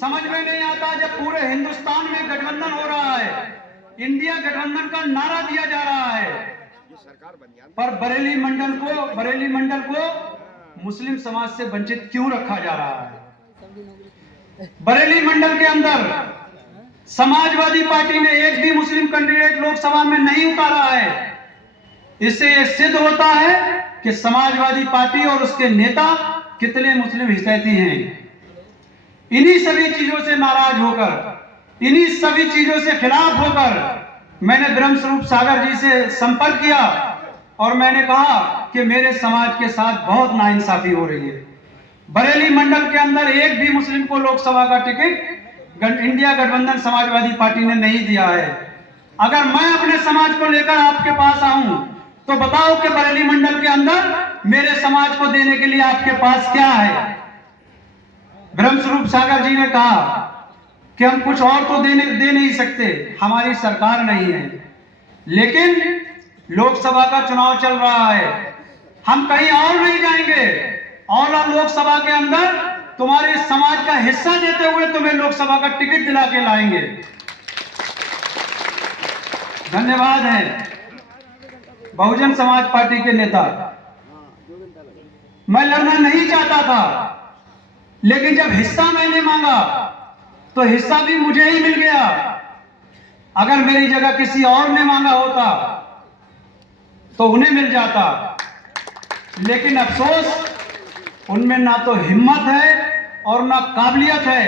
समझ में नहीं आता जब पूरे हिंदुस्तान में गठबंधन हो रहा है, इंडिया गठबंधन का नारा दिया जा रहा है, पर बरेली मंडल को मुस्लिम समाज से वंचित क्यों रखा जा रहा है? बरेली मंडल के अंदर समाजवादी पार्टी ने एक भी मुस्लिम कैंडिडेट लोकसभा में नहीं उतारा है। इससे यह सिद्ध होता है कि समाजवादी पार्टी और उसके नेता कितने मुस्लिम हितैषी हैं। इन्हीं सभी चीजों से नाराज होकर, इन्हीं सभी चीजों से खिलाफ होकर मैंने ब्रह्मस्वरूप सागर जी से संपर्क किया और मैंने कहा कि मेरे समाज के साथ बहुत नाइंसाफी हो रही है। बरेली मंडल के अंदर एक भी मुस्लिम को लोकसभा का टिकट इंडिया गठबंधन समाजवादी पार्टी ने नहीं दिया है। अगर मैं अपने समाज को लेकर आपके पास आऊं तो बताओ कि बरेली मंडल के अंदर मेरे समाज को देने के लिए आपके पास क्या है? ब्रह्मस्वरूप सागर जी ने कहा कि हम कुछ और तो दे नहीं सकते, हमारी सरकार नहीं है, लेकिन लोकसभा का चुनाव चल रहा है, हम कहीं और नहीं जाएंगे और लोकसभा के अंदर तुम्हारे समाज का हिस्सा देते हुए तुम्हें लोकसभा का टिकट दिला के लाएंगे। धन्यवाद है बहुजन समाज पार्टी के नेता। मैं लड़ना नहीं चाहता था, लेकिन जब हिस्सा मैंने मांगा तो हिस्सा भी मुझे ही मिल गया। अगर मेरी जगह किसी और ने मांगा होता तो उन्हें मिल जाता, लेकिन अफसोस उनमें ना तो हिम्मत है और ना काबिलियत है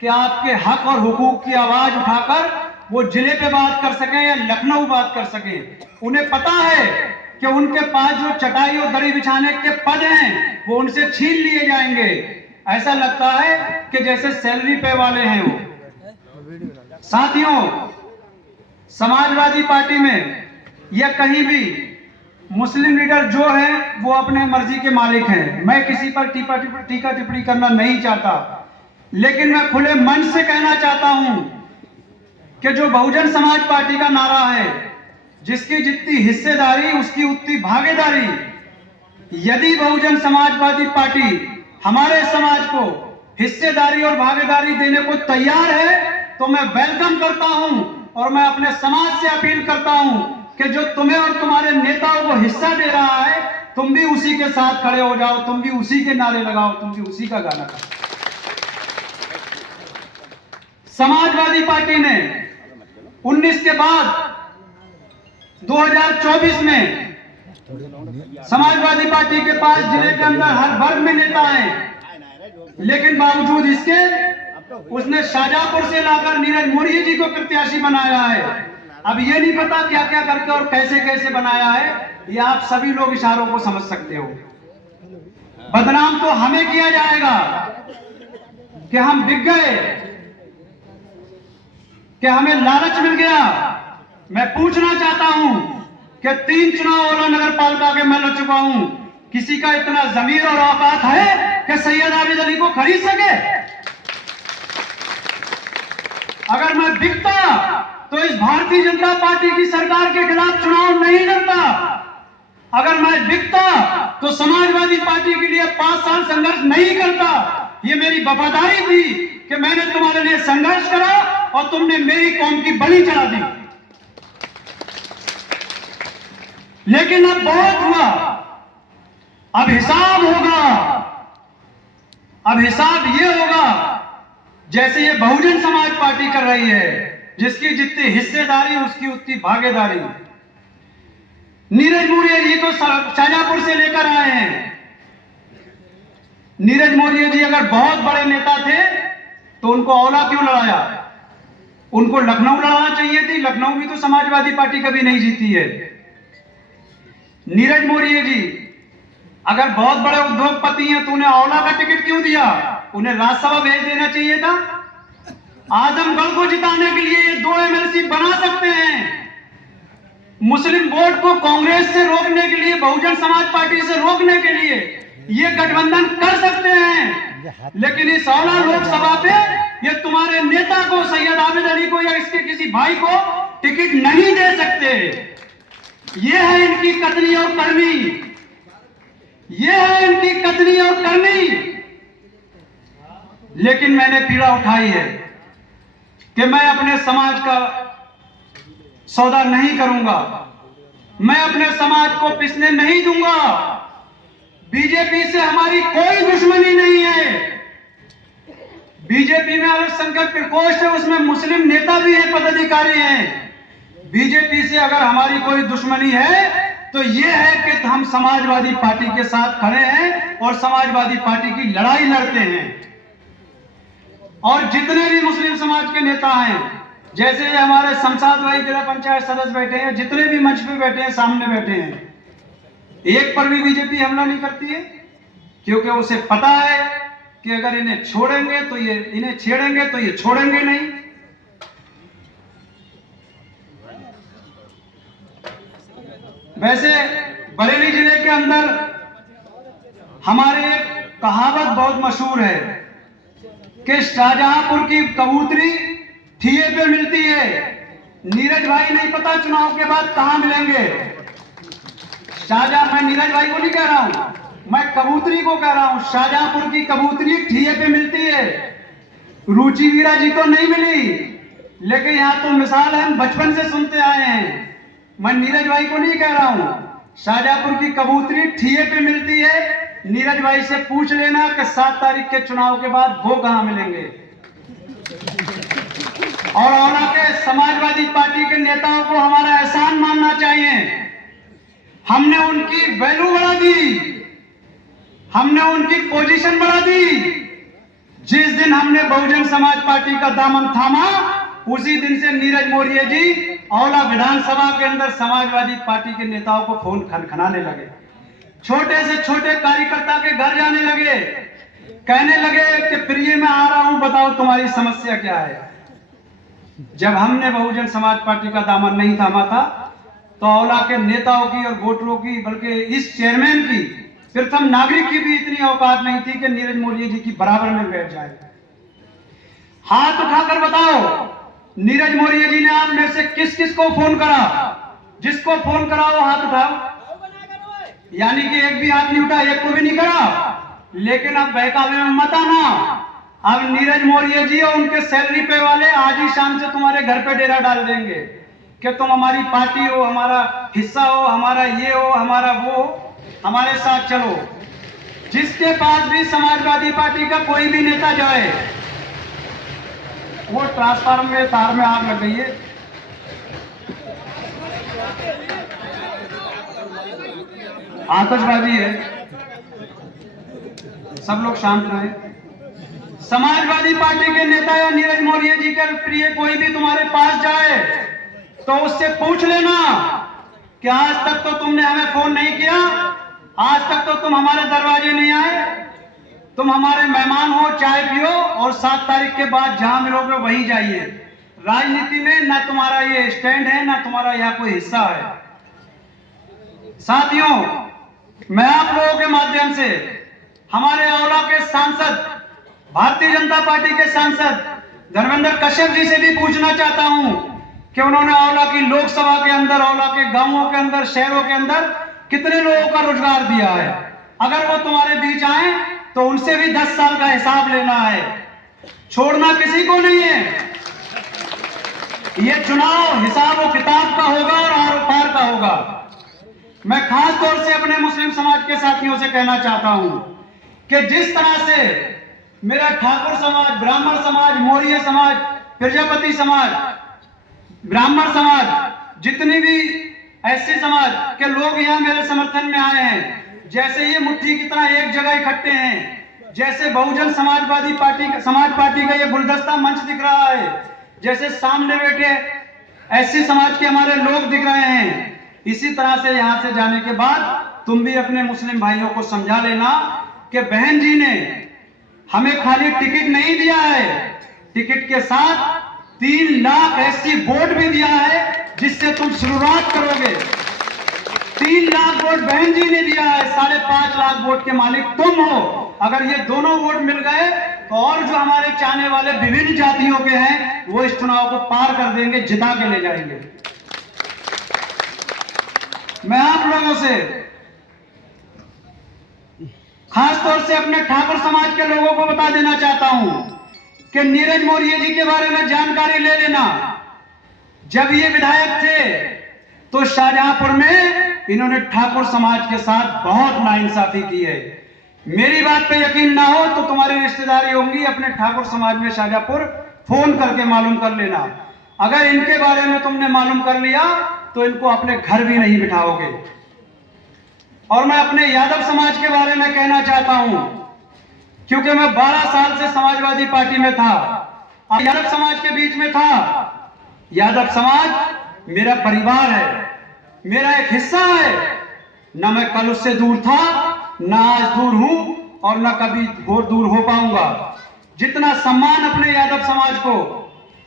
कि आपके हक और हुकूक की आवाज उठाकर वो जिले पे बात कर सकें या लखनऊ बात कर सकें। उन्हें पता है कि उनके पास जो चटाई और दरी बिछाने के पद हैं वो उनसे छीन लिए जाएंगे। ऐसा लगता है कि जैसे सैलरी पे वाले हैं वो। साथियों, समाजवादी पार्टी में या कहीं भी मुस्लिम लीडर जो है वो अपने मर्जी के मालिक हैं। मैं किसी पर टीका टिप्पणी करना नहीं चाहता, लेकिन मैं खुले मन से कहना चाहता हूं कि जो बहुजन समाज पार्टी का नारा है, जिसकी जितनी हिस्सेदारी उसकी उतनी भागीदारी, यदि बहुजन समाजवादी पार्टी हमारे समाज को हिस्सेदारी और भागीदारी देने को तैयार है तो मैं वेलकम करता हूं और मैं अपने समाज से अपील करता हूं कि जो तुम्हें और तुम्हारे नेताओं को हिस्सा दे रहा है तुम भी उसी के साथ खड़े हो जाओ, तुम भी उसी के नारे लगाओ, तुम भी उसी का गाना गाओ। समाजवादी पार्टी ने 19 के बाद 2024 में समाजवादी पार्टी के पास जिले के अंदर हर वर्ग में नेता हैं, लेकिन बावजूद इसके उसने शाहजहांपुर से लाकर नीरज मौर्य जी को प्रत्याशी बनाया है। अब ये नहीं पता क्या क्या करके और कैसे कैसे बनाया है, ये आप सभी लोग इशारों को समझ सकते हो। बदनाम तो हमें किया जाएगा कि हम बिक गए, कि हमें लालच मिल गया। मैं पूछना चाहता हूं कि 3 चुनाव ओला नगर पालिका के मैं लड़ चुका हूं, किसी का इतना जमीर और औकात है कि सैयद आबिद अली को खरीद सके? अगर मैं बिकता तो इस भारतीय जनता पार्टी की सरकार के खिलाफ चुनाव नहीं लड़ता। अगर मैं बिकता तो समाजवादी पार्टी के लिए 5 साल संघर्ष नहीं करता। ये मेरी वफादारी थी कि मैंने तुम्हारे लिए संघर्ष करा और तुमने मेरी कौम की बलि चढ़ा दी। लेकिन अब बहुत हुआ, अब हिसाब होगा। अब हिसाब ये होगा जैसे ये बहुजन समाज पार्टी कर रही है, जिसकी जितनी हिस्सेदारी उसकी उतनी भागीदारी। नीरज मौर्य जी तो शाहजहांपुर से लेकर आए हैं। नीरज मौर्य जी अगर बहुत बड़े नेता थे तो उनको औला क्यों लड़ाया? उनको लखनऊ लड़ाना चाहिए थी। लखनऊ भी तो समाजवादी पार्टी कभी नहीं जीती है। नीरज मौर्य जी अगर बहुत बड़े उद्योगपति हैं तो उन्हें औला का टिकट क्यों दिया? उन्हें राज्यसभा भेज देना चाहिए था। आजमगढ़ को जिताने के लिए ये 2 MLC बना सकते हैं। मुस्लिम वोट को कांग्रेस से रोकने के लिए, बहुजन समाज पार्टी से रोकने के लिए ये गठबंधन कर सकते हैं, लेकिन इस औला लोकसभा पे ये तुम्हारे नेता को, सैयद आबिद अली को या इसके किसी भाई को टिकट नहीं दे सकते। ये है इनकी कथनी और करनी, ये है इनकी कथनी और करनी। लेकिन मैंने पीड़ा उठाई है कि मैं अपने समाज का सौदा नहीं करूंगा, मैं अपने समाज को पिसने नहीं दूंगा। बीजेपी से हमारी कोई दुश्मनी नहीं है। बीजेपी में अल्पसंख्यक प्रकोष्ठ है, उसमें मुस्लिम नेता भी हैं, पदाधिकारी हैं। बीजेपी से अगर हमारी कोई दुश्मनी है तो यह है कि हम समाजवादी पार्टी के साथ खड़े हैं और समाजवादी पार्टी की लड़ाई लड़ते हैं। और जितने भी मुस्लिम समाज के नेता हैं, जैसे ये हमारे शमशाद भाई जिला पंचायत सदस्य बैठे हैं, जितने भी मंच पे बैठे हैं, सामने बैठे हैं, एक पर भी बीजेपी हमला नहीं करती है, क्योंकि उसे पता है कि अगर इन्हें छोड़ेंगे तो इन्हें छेड़ेंगे तो ये छोड़ेंगे नहीं। वैसे बरेली जिले के अंदर हमारे एक कहावत बहुत मशहूर है कि शाहजहांपुर की कबूतरी ठिये पे मिलती है। नीरज भाई नहीं पता चुनाव के बाद कहां मिलेंगे। मैं नीरज भाई को नहीं कह रहा हूं, मैं कबूतरी को कह रहा हूं। शाहजहांपुर की कबूतरी ठिये पे मिलती है। रुचि वीरा जी तो नहीं मिली, लेकिन यहां तो मिसाल हम बचपन से सुनते आए हैं। मैं नीरज भाई को नहीं कह रहा हूं, शाहजहांपुर की कबूतरी ठिये पे मिलती है। नीरज भाई से पूछ लेना कि 7 तारीख के चुनाव के बाद वो कहां मिलेंगे। और औला के समाजवादी पार्टी के नेताओं को हमारा एहसान मानना चाहिए। हमने उनकी वैल्यू बढ़ा दी, हमने उनकी पोजीशन बढ़ा दी। जिस दिन हमने बहुजन समाज पार्टी का दामन थामा, उसी दिन से नीरज मौर्य जी औला विधानसभा के अंदर समाजवादी पार्टी के नेताओं को फोन खनखनाने लगे। छोटे से छोटे कार्यकर्ता के घर जाने लगे, कहने लगे कि प्रिय मैं आ रहा हूं, बताओ तुम्हारी समस्या क्या है। जब हमने बहुजन समाज पार्टी का दामन नहीं थामा था तो औला के नेताओं की और वोटरों की, बल्कि इस चेयरमैन की, प्रथम नागरिक की भी इतनी औकात नहीं थी कि नीरज मौर्य जी की बराबर में बैठ जाए। हाथ उठाकर बताओ, नीरज मौर्य जी ने आप में से किस किस को फोन करा? जिसको फोन करा वो हाथ उठाओ। यानी कि एक भी हाथ नहीं उठा, एक को भी नहीं करा। लेकिन अब बहकावे में मत आना। अब नीरज मौर्य जी और उनके सैलरी पे वाले आज ही शाम से तुम्हारे घर पे डेरा डाल देंगे कि तुम हमारी पार्टी हो, हमारा हिस्सा हो, हमारा ये हो, हमारा वो हो, हमारे साथ चलो। जिसके पास भी समाजवादी पार्टी का कोई भी नेता जाए, वो ट्रांसफार्मर में तार में आग लग गई है। आतशबाजी है, सब लोग शांत रहे। समाजवादी पार्टी के नेता या नीरज मौर्य जी के प्रिय कोई भी तुम्हारे पास जाए तो उससे पूछ लेना कि आज तक तो तुमने हमें फोन नहीं किया, आज तक तो तुम हमारे दरवाजे नहीं आए, तुम हमारे मेहमान हो, चाय पियो और 7 तारीख के बाद जहां मिलोगे वहीं जाइए। राजनीति में ना तुम्हारा ये स्टैंड है, ना तुम्हारा यहाँ कोई हिस्सा है। साथियों, मैं आप लोगों के माध्यम से हमारे औला के सांसद, भारतीय जनता पार्टी के सांसद धर्मेंद्र कश्यप जी से भी पूछना चाहता हूं कि उन्होंने औला की लोकसभा के अंदर, औला के गांवों के अंदर, शहरों के अंदर कितने लोगों का रोजगार दिया है। अगर वो तुम्हारे बीच आए तो उनसे भी 10 साल का हिसाब लेना है। छोड़ना किसी को नहीं है। ये चुनाव हिसाब और किताब का होगा और आर पार का होगा। मैं खास तौर से अपने मुस्लिम समाज के साथियों से कहना चाहता हूं कि जिस तरह से मेरा ठाकुर समाज, ब्राह्मण समाज, मौर्य समाज, प्रजापति समाज, ब्राह्मण समाज, जितनी भी ऐसे समाज के लोग यहाँ मेरे समर्थन में आए हैं, जैसे ये मुट्ठी की तरह एक जगह इकट्ठे हैं, जैसे बहुजन समाजवादी पार्टी का ये गुलदस्ता मंच दिख रहा है, जैसे सामने बैठे ऐसे समाज के हमारे लोग दिख रहे हैं, इसी तरह से यहाँ से जाने के बाद तुम भी अपने मुस्लिम भाइयों को समझा लेना कि बहन जी ने हमें खाली टिकट नहीं दिया है, टिकट के साथ 3 लाख ऐसी वोट भी दिया है जिससे तुम शुरुआत करोगे। 3 लाख वोट बहन जी ने दिया है, 5.5 लाख वोट के मालिक तुम हो। अगर ये दोनों वोट मिल गए तो और जो हमारे चाहने वाले विभिन्न जातियों के हैं वो इस चुनाव को पार कर देंगे, जिता के ले जाएंगे। मैं आप लोगों से खास तौर से अपने ठाकुर समाज के लोगों को बता देना चाहता हूं कि नीरज मौर्य जी के बारे में जानकारी ले लेना। जब ये विधायक थे तो शाहजहांपुर में इन्होंने ठाकुर समाज के साथ बहुत नाइंसाफी की है। मेरी बात पे यकीन ना हो तो तुम्हारी रिश्तेदारी होंगी अपने ठाकुर समाज में शाहजहांपुर, फोन करके मालूम कर लेना। अगर इनके बारे में तुमने मालूम कर लिया तो इनको अपने घर भी नहीं बिठाओगे। और मैं अपने यादव समाज के बारे में कहना चाहता हूं, क्योंकि मैं 12 साल से समाजवादी पार्टी में था, यादव समाज के बीच में था। यादव समाज मेरा परिवार है, मेरा एक हिस्सा है। ना मैं कल उससे दूर था, ना आज दूर हूं और ना कभी दूर हो पाऊंगा। जितना सम्मान अपने यादव समाज को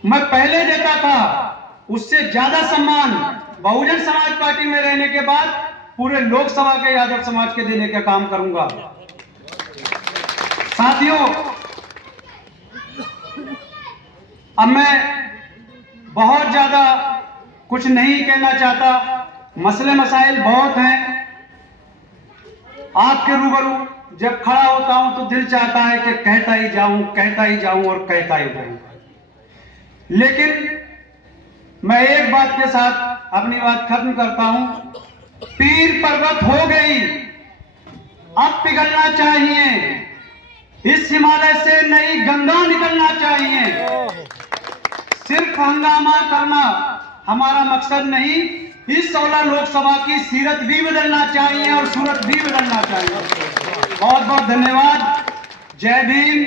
मैं पहले देता था, उससे ज्यादा सम्मान बहुजन समाज पार्टी में रहने के बाद पूरे लोकसभा के यादव समाज के देने का काम करूंगा। साथियों, अब मैं बहुत ज्यादा कुछ नहीं कहना चाहता, मसले मसाइल बहुत हैं। आपके रूबरू जब खड़ा होता हूं तो दिल चाहता है कि कहता ही जाऊं और कहता ही जाऊं। लेकिन मैं एक बात के साथ अपनी बात खत्म करता हूं। पीर पर्वत हो गई, अब पिघलना चाहिए। इस हिमालय से नई गंगा निकलना चाहिए। सिर्फ हंगामा करना हमारा मकसद नहीं, इस 16 लोकसभा की सीरत भी बदलना चाहिए और सूरत भी बदलना चाहिए। बहुत बहुत धन्यवाद। जय भीम,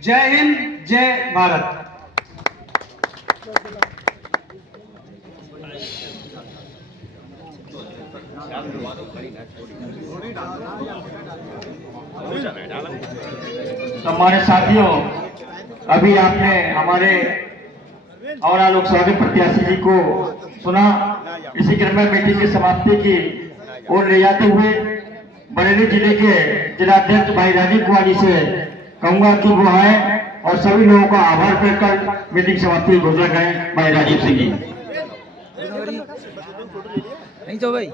जय हिंद, जय भारत। सम्मानित साथियों, अभी आपने हमारे औरा लोकसभा के प्रत्याशी जी को सुना। इसी क्रम में मीटिंग की समाप्ति की ओर ले जाते हुए बरेली जिले के जिलाध्यक्ष भाई राजीव कुमार जी से कहूंगा कि वो आए और सभी लोगों का आभार व्यक्त कर मीटिंग समाप्ति की घोषणा करें। भाई राजीव सिंह जी। नहीं तो भाई